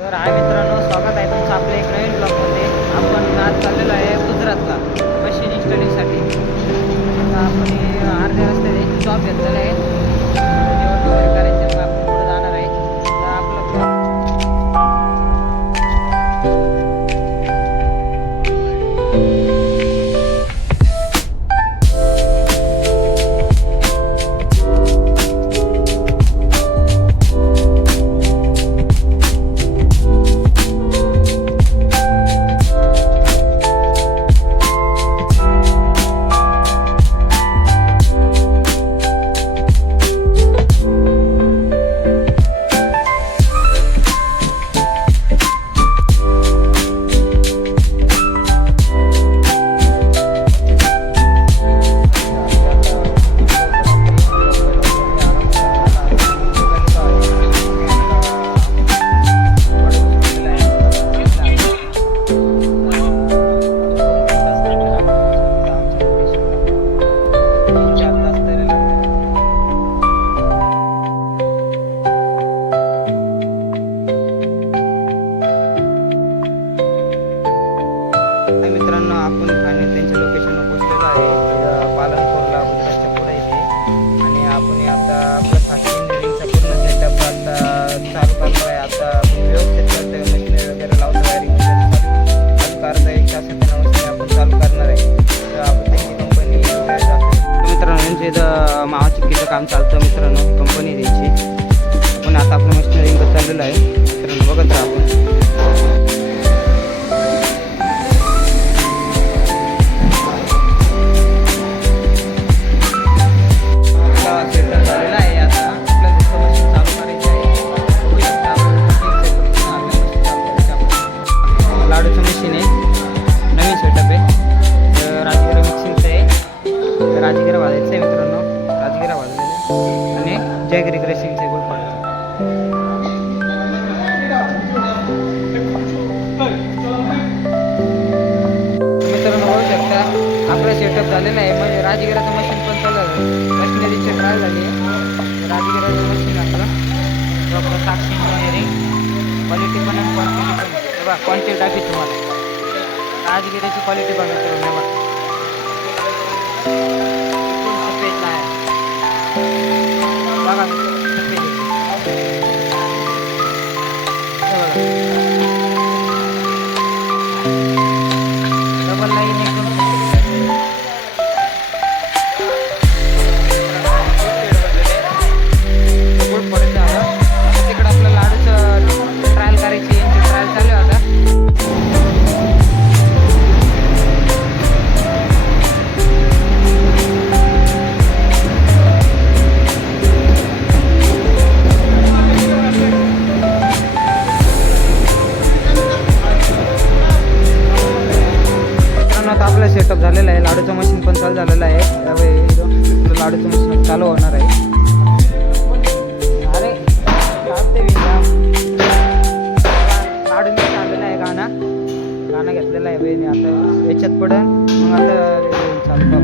तर हाय मित्रांनो, स्वागत आहे तुमचं आपल्या एक नवीन ब्लॉगमध्ये. आपण आज चाललेलो आहे गुजरातला मशीन इन्स्टॉलिंगसाठी. आता आपण अर्ध्या रस्त्याने जॉब घेतलेला आहे. जेवण वगैरे करायचं, मग आपण पुढे जाणार आहे. तर आपलं मित्रांनो, आपण फायनल त्यांच्या लोकेशनवर पोहोचलेलो आहे. पालनपूरला, गुजरातच्या पुढे इथे. आणि आपण आता आपला फास्ट इंजिनिअरिंगचा पूर्ण सेटअप आता चालू करणार आहे. आता व्यवस्थित करतोय, मशिनरी वगैरे लावतो, वायरिंग चालू करत आहे. 1 तासाच्या मशीन आपण चालू करणार आहे. तर आपण त्यांची कंपनी जातो. मित्रांनो, यांचं इथं मावाचिक्कीचं काम चालतं. मित्रांनो, कंपनी त्यांची. पण आता आपलं मशिनरिंग चाललेलं आहे. मित्रांनो, बघत राहा आपण. लाडूचं मशीन आहे, नवीन सेटअप आहे. राजगिरा मिक्सिंगचं आहे. राजगिरा वाजायचं आहे मित्रांनो, राजगिरा वाजलेलं आहे. आणि जॅगरी ग्रेसिंगचं आहे, गुळपाडाचं. मित्रांनो, बघू शकता आपलं सेटअप झालेलं आहे. म्हणजे राजगिराचं मशीन पण चालू झालं. मशिनरीची ट्रायल झाली आहे. राजगिराचं मशीन आपलं डॉक्टर साक्षी इंजिनिअरिंग. क्वालिटी पण आणि क्वांटिटी पण बघा. क्वांटिटी दाखवी तुम्हाला. राजगिरीची क्वालिटी बघा मित्रांनो, बघा सफेद आहे बघा, सफेद डबल लाईन एकदम पर्यंत आलं. आता तिकडं आपलं लाडूचं ट्रायल करायची, यांची ट्रायल चालू आहे आता. आता आपलं सेटअप झालेलं आहे. लाडूचं मशीन पण चालू झालेलं आहे. त्यावेळी लाडूचं मशीन चालू होणार आहे. अरे लाडू मी आलेलं आहे. गाणं घेतलेलं आहे वेळेने. आता याच्यात पडन, मग आता चालू का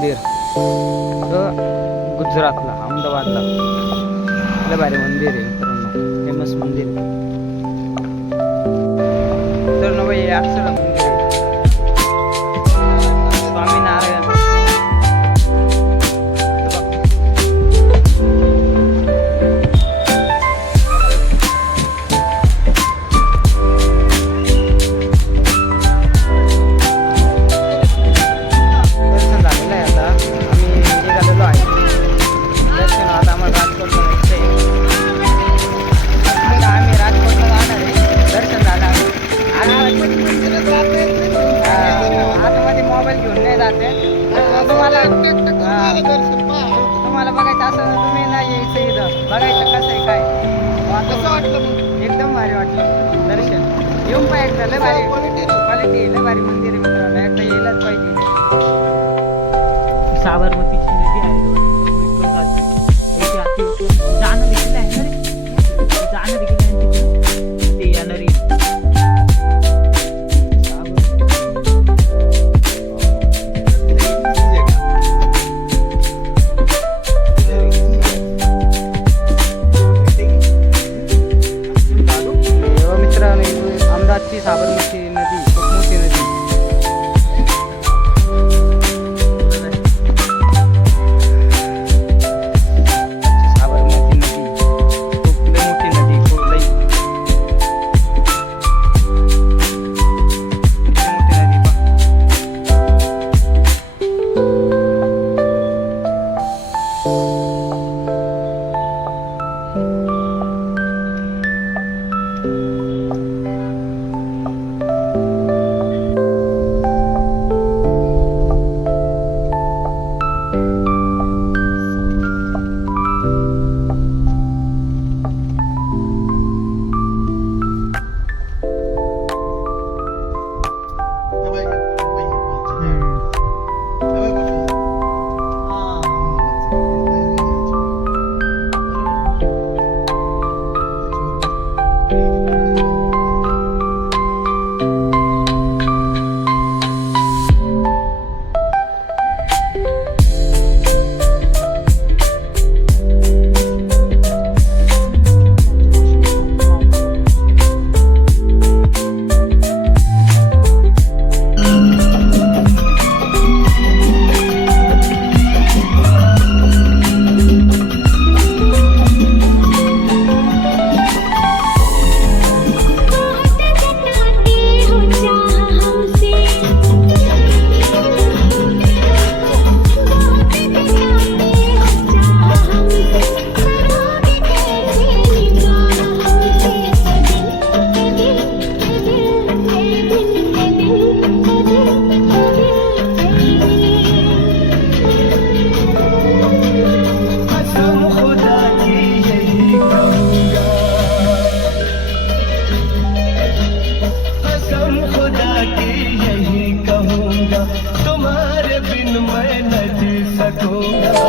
मंदिर, गुजरातला अहमदाबादला लय भारी मंदिर आहे मित्रांनो, फेमस मंदिर आहे. तर ना भाई अक्षर मंदिर आहे स्वामीनारायण. दर्शन झालेलं आहे, आता आम्ही निघालेलो आहे. दर्शन आता आम्हाला राजकोटला जायचं आहे. आता आम्ही राजकोटला जाणार आहे. दर्शन झालं आतमध्ये मोबाईल घेऊन नाही जाते. तुम्हाला बघायचं असं तुम्ही नाही यायचं इथं, बघायचं कसं आहे काय. कसं वाटलं? एकदम भारी वाटलं दर्शन. येऊन पाहिजे एकदा, लय भारी क्वालिटी, लय भारी मंदिर आहे मित्रांनो, एकदा यायलाच पाहिजे. साबरमतीची नदी आहे, जाणं देखील आहे ना रे, जाणं देखील आहे ते येणारी मित्रांनो, अहमदाबादची साबरमती नदी खूप मोठी नदी. साबरमती नदी खूप लय मोठी नदी, खूप लय मोठी नदी पहा. तुम्हारे बिन मैं न जी सकूंगा.